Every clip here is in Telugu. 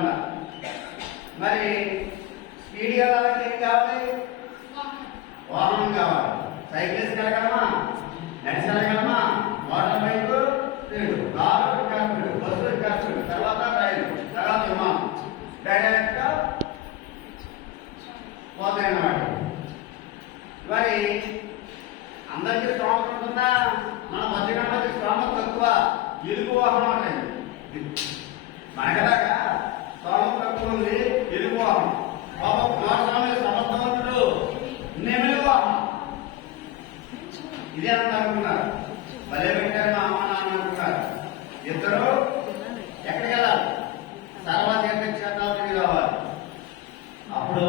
కావాలన్నా. మరి స్పీడ్ వెళ్ళాలంటే ఏం కావాలి? వాహనం కావాలి. సైకిల్స్ వెళ్ళగలమా? నడిచి వెళ్ళగలమా? Motor bike speed, car speed, bus speed, తర్వాత రైలు, తర్వాత విమానం డైరెక్ట్ గా పోతాయన్నమాట. మరి అందరికీ స్తోమత ఉంటుందా? మన మధ్యగణపతి స్తోమత తక్కువ, ఇరుకు వాహనం అనేది మనకలాగా స్తోమత తక్కువ ఉంది, ఇరుకు వాహనం. బాబా కుమారస్వామి సమర్థవంతుడు, నెమిలి వాహనం. ఇదే అంత అనుకున్నారు, భలే పెట్టారు మా అమ్మ నాన్న అనుకున్నారు. ఇద్దరు ఎక్కడికి వెళ్ళాలి? సర్వతీర్థ క్షేత్రాలు తిరిగి రావాలి. అప్పుడు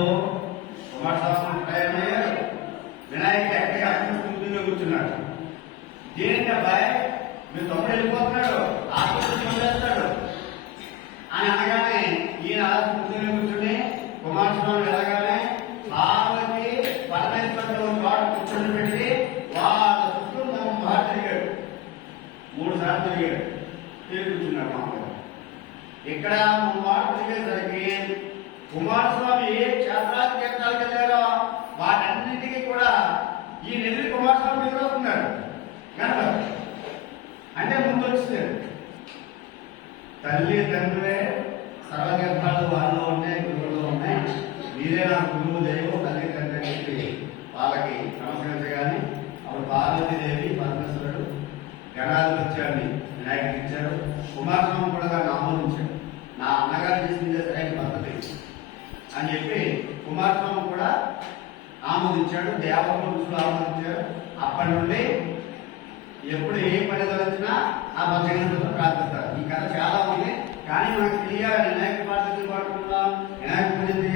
కుమారస్వామి ప్రయాణమయ్యారు. వినాయకుడు ఎక్కడికి అక్కడ కూర్చున్నాడు. దేనికి అబ్బాయి మీ తమ్ముడు వెళ్ళిపోతున్నాడు, ఆత్మహత్య చేస్తాడు అని అనగానే ఈయన కూర్చుని కూర్చుని కుమారస్వామి వెళ్ళగానే పార్వతి పరమేశ్వరుడు వాడు కూర్చొని పెట్టి వాళ్ళ చుట్టూ బాగా తిరిగాడు. 3 సార్లు తిరిగాడు. తిరిగి కూర్చున్నాడు. మామూలుగా ఇక్కడ వాడు తిరిగేసరికి కుమారస్వామి ఏ క్షేత్రాలు తీర్థాలకు వెళ్ళారో వాటన్నిటికీ కూడా ఈ నెల్లి కుమారస్వామి ఎదురవుతున్నాడు. గణపతి అంటే ముందు వచ్చింది. తల్లి తండ్రులే సర్వగర్భాలు వాళ్ళలో ఉన్నాయి, గురువులో ఉన్నాయి. మీరే నా గురువు దైవం తల్లి తండ్రి అని చెప్పి వాళ్ళకి నమస్కరించగానే అప్పుడు పార్వతీదేవి పరమేశ్వరుడు గణాధిపత్యాన్ని వినాయకుడికి ఇచ్చారు. కుమారస్వామి కూడా దాన్ని ఆమోదించాడు. నా అన్నగారు చేసిందే సరైన పద్ధతి అని చెప్పి కుమారస్వామి కూడా ఆమోదించాడు. దేవతలు ఆమోదించారు. అప్పటి నుండి ఎప్పుడు ఏ పని తలచినా ఆ భద్రగణపతితో ప్రార్థిస్తారు. ఈ కథ చాలా ఉంది, కానీ మనకు తెలియాలి వినాయక పద్ధతి వాడుకుందాం, వినాయక పూజ